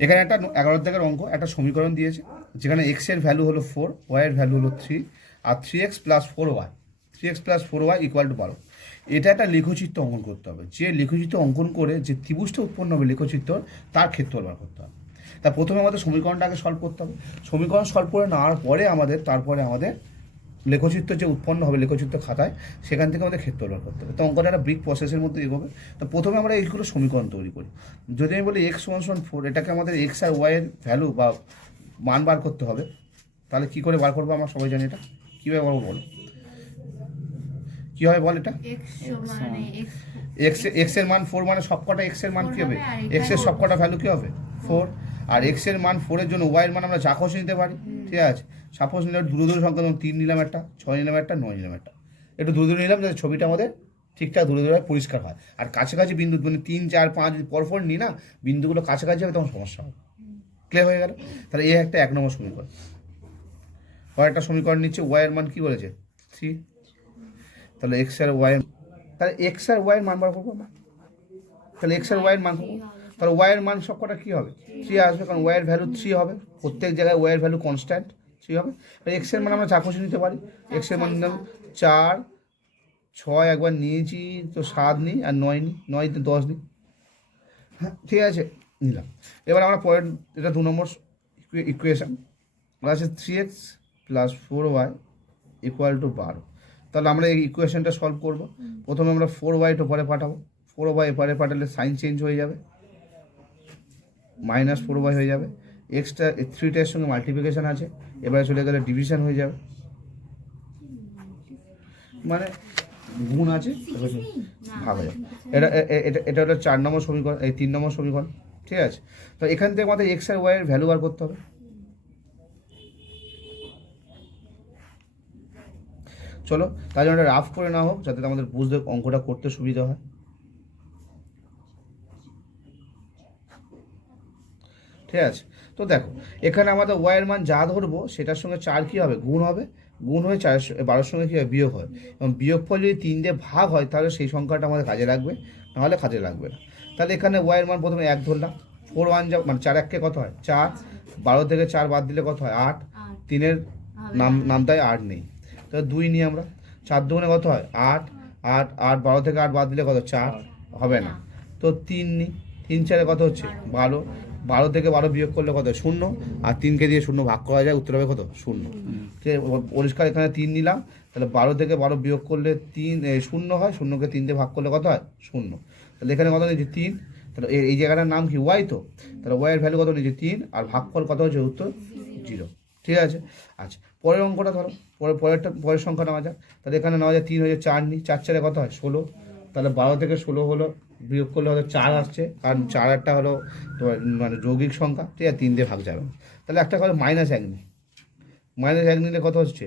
এখানে একটা 11 দাগের অঙ্ক, একটা সমীকরণ দিয়েছে যেখানে এক্স এর ভ্যালু হলো 4, ওয়াই এর ভ্যালু হলো 3, আর 3x+4y ইকুয়াল টু 12। এটা একটা লেখচিত্র অঙ্কন করতে হবে। যে লেখচিত্র অঙ্কন করে যে ত্রিভুজটা উৎপন্ন হবে লেখচিত্র, তার ক্ষেত্রফল বার করতে হবে। তা প্রথমে আমাদের সমীকরণটা আগে সলভ করতে হবে। সমীকরণ সলভ করে নেওয়ার পরে তারপরে আমাদের লেখচিত্র যে উৎপন্ন হবে লেখচিত্র খাতায়, সেখান থেকে আমাদের ক্ষেত্রফল বার করতে হবে। তো অঙ্কটা একটা ব্রিক প্রসেসের মধ্যে এগোবে। তো প্রথমে আমরা এইগুলো সমীকরণ তৈরি করি। যদি আমি বলি x=4, এটাকে আমাদের এক্স আর ওয়াই এর ভ্যালু বা মান বার করতে হবে। তাহলে কি করে বার করবো? আমরা সবাই জানি এটা কীভাবে পারবো, বলো কী হবে বল এটা। এক্স এর মান 4 মানে সবকটা এক্স এর মান কী হবে? এক্স এর সবকটা ভ্যালু কী হবে? 4। আর এক্স এর মান 4-এর জন্য ওয়াই এর মান আমরা যা খুশি নিতে পারি, ঠিক আছে। সাপোজ নিলাম দূরে দূরে সংখ্যা, যেমন 3 নিলাম একটা, 6 নিলাম একটা, 9 নিলাম একটা। একটু দূরে দূরে নিলাম যাতে ছবিটা আমাদের ঠিকঠাক দূরে দূরে পরিষ্কার হয়। আর কাছাকাছি বিন্দু মানে 3, 4, 5 যদি পরপর নিই না, বিন্দুগুলো কাছাকাছি হবে, তখন সমস্যা হবে। ক্লিয়ার হয়ে গেল? তাহলে এই একটা 1 নম্বর সমীকরণ। একটা সমীকরণ নিচ্ছে, ওয়াই এর মান কী বলেছে? 3। তাহলে এক্স আর ওয়াই, তাহলে এক্স আর ওয়াই এর মান বার করবো আমরা। তাহলে এক্স আর ওয়াই এর মান করবো, তাহলে ওয়াই এর মান সবকটা কী হবে? 3 আসবে, কারণ ওয়াই এর ভ্যালু 3 হবে। প্রত্যেক জায়গায় ওয়াই এর ভ্যালু কনস্ট্যান্ট 3 হবে। এক্স এর মান আমরা যা খুশি নিতে পারি। এক্স এর মান নিলাম 4, 6 একবার নিয়েছি, তো 7 নিই, আর 9 নিই, 9তে 10 নিই। হ্যাঁ, ঠিক আছে, নিলাম। এবার আমরা পরের, এটা 2 নম্বর ইকুয়েশন আছে, 3x+4y ইকুয়াল টু 12। তাহলে আমরা এই ইকুয়েশনটা সলভ করব। প্রথমে আমরা 4y ওপরে পাঠাবো। 4y এপারে পাঠালে সাইন চেঞ্জ হয়ে যাবে, -4y হয়ে যাবে। এক্সটা 3টার সঙ্গে মাল্টিপ্লিকেশন আছে, এবারে চলে গেলে ডিভিশন হয়ে যাবে, মানে গুণ আছে, ভাগ হয়ে যাবে। এটা এটা এটা হলো 4 নম্বর সমীকরণ, এই 3 নম্বর সমীকরণ, ঠিক আছে। তো এখান থেকে আমাদের এক্স আর ওয়াই এর ভ্যালু বার করতে হবে। চলো, তার জন্য একটা রাফ করে নেওয়া হোক, যাতে আমাদের বুঝতে অঙ্কটা করতে সুবিধা হয়। ঠিক আছে, তো দেখো এখানে আমাদের ওয়াইয়ের মান যা ধরবো সেটার সঙ্গে 4 কী হবে? গুণ হবে। গুণ হয়ে 12-এর সঙ্গে কী হয়? বিয়োগ হয়। এবং বিয়োগফল যদি 3 দিয়ে ভাগ হয়, তাহলে সেই সংখ্যাটা আমাদের কাজে লাগবে, নাহলে কাজে লাগবে না। তাহলে এখানে ওয়াইয়ের মান প্রথমে 1 ধরলাম। 4 1 যা মানে 4 1 কত হয়? 4। 12 থেকে 4 বাদ দিলে কত হয়? 8। 3-এর নামটায় 8 নেই, তাহলে 2 নিই আমরা। 4 2 কত হয়? 8। 8 8, 12 থেকে 8 বাদ দিলে কত? 4 হবে না, তো 3 নিই। 3 4-এ কত হচ্ছে? 12। 12 থেকে 12 বিয়োগ করলে কত? 0। আর 3কে দিয়ে 0 ভাগ করা যায়, উত্তর হবে কত? 0। ঠিক আছে, পরিষ্কার। এখানে 3 নিলাম, তাহলে 12 থেকে 12 বিয়োগ করলে 0 হয়। 0কে 3 দিয়ে ভাগ করলে কত হয়? 0। তাহলে এখানে কত নিয়েছি? 3। তাহলে এই জায়গাটার নাম কি? ওয়াই। তো তাহলে ওয়াইয়ের ভ্যালু কত নিয়েছি? 3। আর ভাগফল কত হচ্ছে? উত্তর 0। ঠিক আছে। আচ্ছা, পরের অঙ্কটা ধরো, পরের সংখ্যাটা নেওয়া যাক। তাহলে এখানে নেওয়া যায় 3 হচ্ছে 4 নিই। 4 4-এ কত হয়? 16। তাহলে 12 থেকে 16 হলো, বিয়োগ করলে হয়তো 4 আসছে, কারণ 4 একটা হলো তোমার মানে যৌগিক সংখ্যা, ঠিক আছে, 3 দিয়ে ভাগ যাবে। তাহলে একটা করে -1 নিই। -1 নিলে কত হচ্ছে?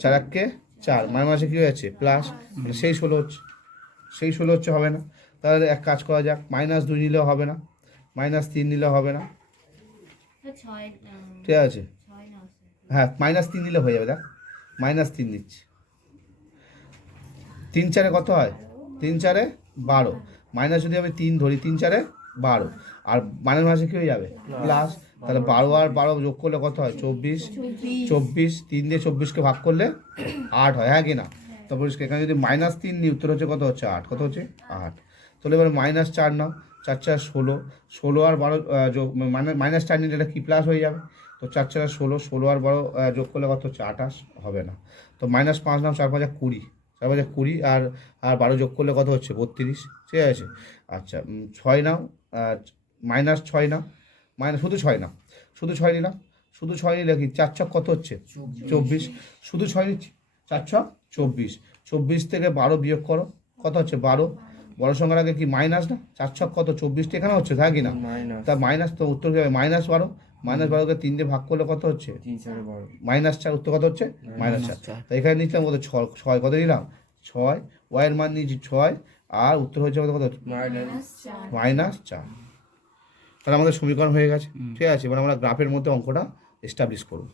4 1-কে 4, মাসে কী হয়ে যাচ্ছে? প্লাস, মানে সেই 16 হচ্ছে। সেই 16 হচ্ছে, হবে না। তাহলে এক কাজ করা যাক, -2 নিলেও হবে না, -3 নিলেও হবে না, ঠিক আছে। হ্যাঁ, -3 নিলে হয়ে যাবে। দেখ, -3 নিচ্ছি। 3 4-এ কত হয়? 3 4-এ 12। মাইনাস যদি আমি 3 ধরি, 3 4-এ 12, আর মানের মাসে কী হয়ে যাবে? প্লাস। তাহলে 12 আর 12 যোগ করলে কত হয়? 24। 24, 3 দিয়ে 24-কে ভাগ করলে 8 হয়, হ্যাঁ কি না? তারপর এখানে যদি -3 নিই, উত্তর হচ্ছে কত? হচ্ছে 8। কত হচ্ছে? 8। তাহলে এবার -4 নাও। 4 4 16। 16 আর 12 যোগ, মানে -4 নিলে এটা কি প্লাস হয়ে যাবে? তো 4 4 16, 16 আর 12 যোগ করলে কত হচ্ছে? 28। হবে না। তো -5 নাও। 4 5 20, 4 5 20, আর 12 যোগ করলে কত হচ্ছে? 32। ঠিক আছে। আচ্ছা, 6 নাও। -6 নাও, শুধু 6 নাও। শুধু 6 নিলাম। শুধু 6 নিলে কি 4 ছক কত হচ্ছে? 24। শুধু 6 নিচ্ছি, 4 ছক 24। 24 থেকে 12 বিয়োগ করো, কত হচ্ছে? 12। বড় সংখ্যার আগে কি মাইনাস না? 4 ছক কত? 24টা এখানে হচ্ছে, তাই কি না? তা মাইনাস, তো উত্তর কি হবে? -12। -12-কে 3 দিয়ে ভাগ করলে কত হচ্ছে? -4। উত্তর কত হচ্ছে? -4। তো এখানে নিচ্ছিলাম কত? 6। কত নিলাম? 6। ওয়াইয়ের মান নিয়েছি 6, আর উত্তর হচ্ছে কত? -4। তাহলে আমাদের সমীকরণ হয়ে গেছে। ঠিক আছে, এবার আমরা গ্রাফের মধ্যে অঙ্কটা এস্টাবলিশ করব।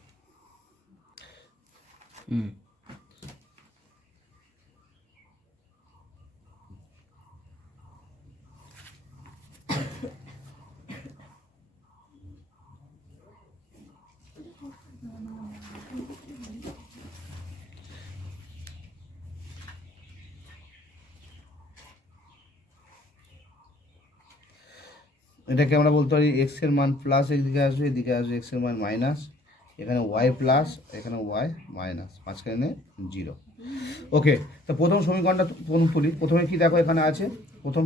এটাকে আমরা বলতে পারি এক্স এর মান প্লাস এদিকে আসবে, এদিকে আসবে এক্স এর মান মাইনাস, এখানে ওয়াই প্লাস, এখানে ওয়াই মাইনাস, মাঝখানে 0। ওকে, তো প্রথম সমীকরণটা প্রথম তুলি। প্রথমে কি দেখো এখানে আছে, প্রথম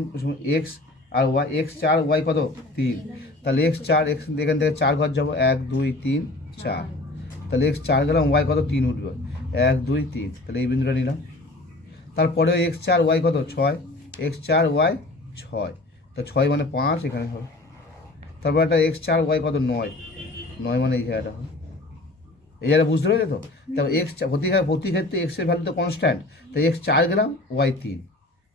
এক্স আর ওয়াই, এক্স 4 ওয়াই কত 3, তাহলে এক্স 4, এক্স এখান থেকে 4 ঘর যাবো, 1 2 3 4, তাহলে এক্স 4 গেলাম, ওয়াই কত 3 উঠবে, 1 2 3, তাহলে এই বিন্দুটা নিলাম। তারপরে এক্স 4 ওয়াই কত 6, এক্স 4 ওয়াই 6, তো 6 মানে 5 এখানে হবে। তারপর একটা এক্স 4 ওয়াই কত 9, 9 মানে এই জায়গাটা হবে। এই জায়গাটা বুঝতে পেরেছো তো? তারপর এক্স প্রতি ক্ষেত্রে এক্সের ভ্যালু তো কনস্ট্যান্ট, তাই এক্স 4 গেলাম ওয়াই 3,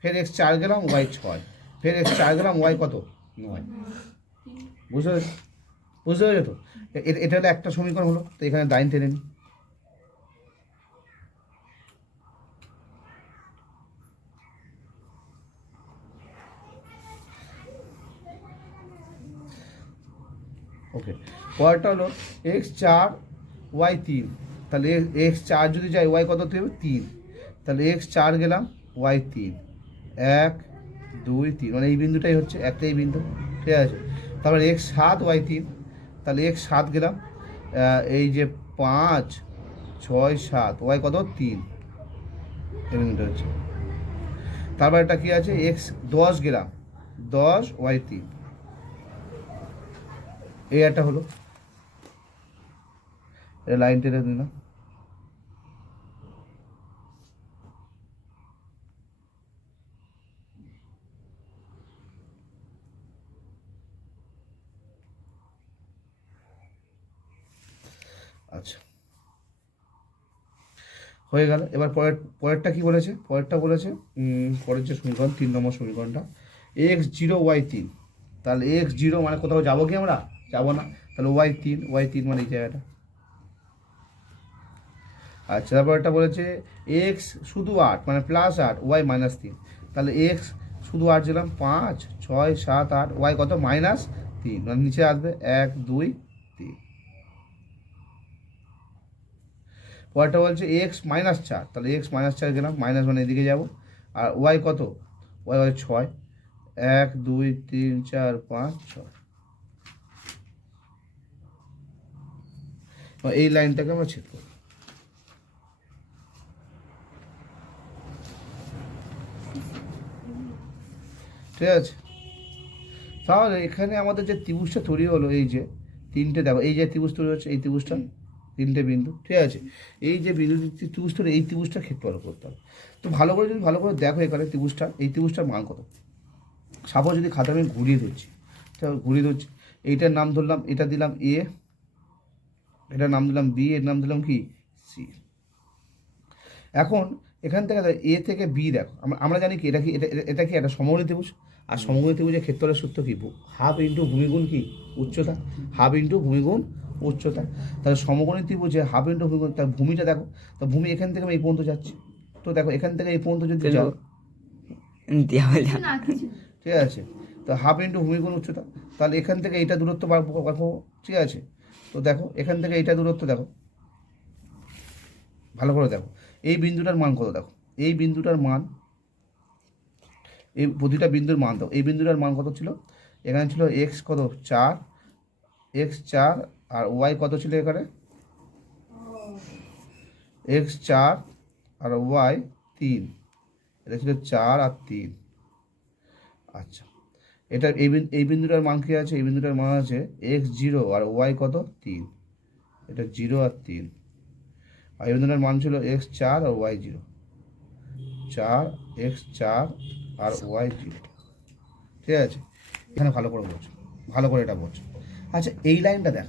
ফের এক্স 4 গেলাম ওয়াই 6, ফের এক্স 4 গেলাম ওয়াই কত 9। বুঝতে পেরেছো? বুঝতে পেরেছো তো? এটা হলো একটা সমীকরণ হলো। তো এখানে লাইন টেনে নিই। ওকে, পরেরটা হলো এক্স 4 ওয়াই 3, তাহলে এক্স 4 যদি যায় ওয়াই কত হবে 3, তাহলে এক্স 4 গেলাম ওয়াই 3, 1 2 3, মানে এই বিন্দুটাই হচ্ছে একটাই বিন্দু, ঠিক আছে। তারপর এক্স 7 ওয়াই 3, তাহলে এক্স 7 গেলাম, এই যে 5 6 7 ওয়াই কত 3, এই বিন্দুটা হচ্ছে। তারপর একটা কি আছে এক্স 10 গেলাম 10 ওয়াই 3, এই একটা হলো। লাইন টেনে দিলাম। আচ্ছা, হয়ে গেল। এবার পরেরটা কি বলেছে, পরেরটা বলেছে পরের যে সমীকরণ 3 নম্বর সমীকরণটা, এক্স 0 ওয়াই 3, তাহলে এক্স 0 মানে কোথাও যাবো কি আমরা, যাবো না, তাহলে ওয়াই 3 মানে এই জায়গাটা। আচ্ছা, তারপর একটা বলেছে এক্স শুধু 8 মানে +8 ওয়াই -3, তাহলে এক্স শুধু 8 দিলাম, 5 6 7 8, ওয়াই কত -3, মানে নিচে আসবে 1 2 3। পরেরটা বলছে এক্স -4, তাহলে এক্স -4 গেলাম, মাইনাস মানে এদিকে যাবো, আর ওয়াই কত, ওয়াই 6, 1 2 3 4 5 6, এই লাইনটাকে আমরা ছেদ করব। ঠিক আছে, তাহলে এখানে আমাদের যে ত্রিভুজটা তৈরি হলো, এই যে তিনটে দেখো, এই যে ত্রিভুজ তৈরি হচ্ছে, এই ত্রিভুজটা 3টে বিন্দু, ঠিক আছে। এই যে বিন্দু ত্রিভুজ তৈরি, এই ত্রিভুজটা ক্ষেত্রফল করতে হবে। তো ভালো করে যদি ভালো করে দেখো এখানে ত্রিভুজটা, এই ত্রিভুজটার মান কত। সাপোজ যদি খাতা আমি ঘুরিয়ে ধরছি, ঘুরিয়ে ধরছি, এইটার নাম ধরলাম, এটা দিলাম এ, এটার নাম দিলাম বি, এর নাম দিলাম কি সি। এখন এখান থেকে এ থেকে বি দেখো, আমরা জানি কি এটা কি, এটা কি একটা সমকোণী ত্রিভুজ, আর সমকোণী ত্রিভুজের ক্ষেত্রের সূত্র কি, হাফ ইন্টু ভূমিগুণ কি উচ্চতা, হাফ ইন্টু ভূমিগুণ উচ্চতা। তাহলে সমকোণী ত্রিভুজে হাফ ইন্টু ভূমিগুণ, তার ভূমিটা দেখো, তো ভূমি এখান থেকে আমি এই পর্যন্ত যাচ্ছি, তো দেখো এখান থেকে এই পর্যন্ত যদি যাও, ঠিক আছে, তো হাফ ইন্টু ভূমিগুণ উচ্চতা, তাহলে এখান থেকে এইটা দূরত্ব পাবো, ঠিক আছে। তো দেখো এখান থেকে এইটা দূরত্ব দেখো, ভালো করে দেখো, এই বিন্দুটার মান কত দেখো, এই বিন্দুটার মান, এই প্রতিটা বিন্দুর মান দাও, এই বিন্দুটার মান কত ছিল, এখানে ছিল এক্স কত 4, এক্স 4, আর ওয়াই কত ছিল এখানে, এক্স 4 আর ওয়াই 3, এটা ছিল 4 আর 3। আচ্ছা, এটা এই বিন্দুটার মান কি আছে, এই বিন্দুটার মান আছে এক্স 0 আর ওয়াই কত 3, এটা 0 আর 3, আর এই বিন্দুটার মান ছিল এক্স 4 আর ওয়াই 0, 4 এক্স 4 আর ওয়াই 0, ঠিক আছে। এখানে ভালো করে বলছো, ভালো করে এটা বলছো। আচ্ছা, এই লাইনটা দেখ,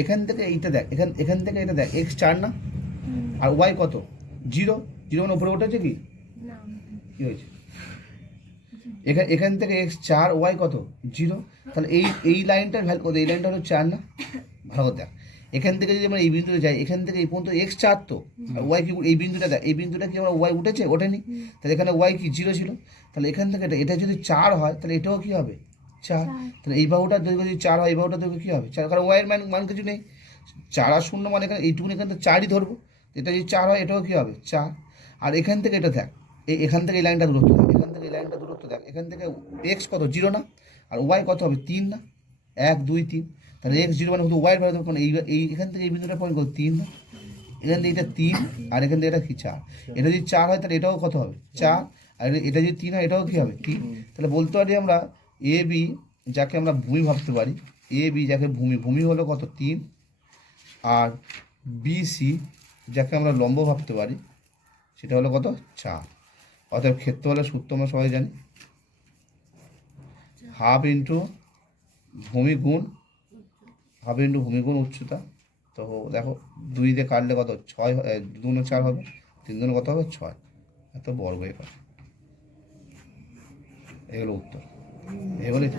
এখান থেকে এইটা দেখ, এখান থেকে এটা দেখ, এক্স 4 না, আর ওয়াই কত 0, 0 মানে উপরে উঠেছে কি, কি হয়েছে, এখান থেকে এক্স 4 ওয়াই কত 0, তাহলে এই লাইনটার ভ্যালু কত, এই লাইনটা হলো 4 না, ভালো করে দেখ। এখান থেকে যদি আমরা এই বিন্দুতে যাই, এখান থেকে এই পর্যন্ত এক্স 4, তো আর ওয়াই কি, এই বিন্দুটা দেখ, এই বিন্দুটা কি আমরা ওয়াই উঠেছে, ওঠেনি, তাহলে এখানে ওয়াই কি 0 ছিল, তাহলে এখান থেকে এটা যদি 4 হয়, তাহলে এটাও কি হবে 4, তাহলে এই বাহুটার দৈর্ঘ্য যদি 4 হয়, এই বাহুটার দৈর্ঘ্য কী হবে 4, কারণ ওয়াইয়ের মান কিছু নেই, 4 আর 0 মানে এখানে এইটুকুনি, এখান থেকে 4ই ধরবো, এটা যদি 4 হয়, এটাও কী হবে 4। আর এখান থেকে এটা দেখ, এখান থেকে এই লাইনটা দূরত্ব দেখ, এখান থেকে এই লাইনটা দূরত্ব দেখ, এখান থেকে এক্স কত 0 না, আর ওয়াই কত হবে 3 না, 1 2 3, তাহলে x0 মানে হতো ওয়াই ভ্যালু, মানে এই এখান থেকে এই বিন্দুটা পয়েন্ট কত 3 না, এখান থেকে এটা 3 আর এখান থেকে এটা কি 4, এটা যদি 4 হয় তাহলে এটাও কত হবে 4, আর এটা যদি 3 হয় এটাও কি হবে 3, তাহলে বলতে পারি আমরা এ বি যাকে আমরা ভূমি ভাবতে পারি, এ বি যাকে ভূমি, ভূমি হলো কত 3, আর বিসি যাকে আমরা লম্ব ভাবতে পারি সেটা হলো কত 4। অতএব ক্ষেত্রফলের সূত্র আমরা সবাই জানি, হাফ ইন্টু ভূমি গুণ উচ্চতা। তো দেখো 2 দিয়ে কাটলে কত 6, 2 গুণ 4 হবে, 3 গুণ কত হবে 6, এত বর্গ একক। এগুলো উত্তর, এগুলোই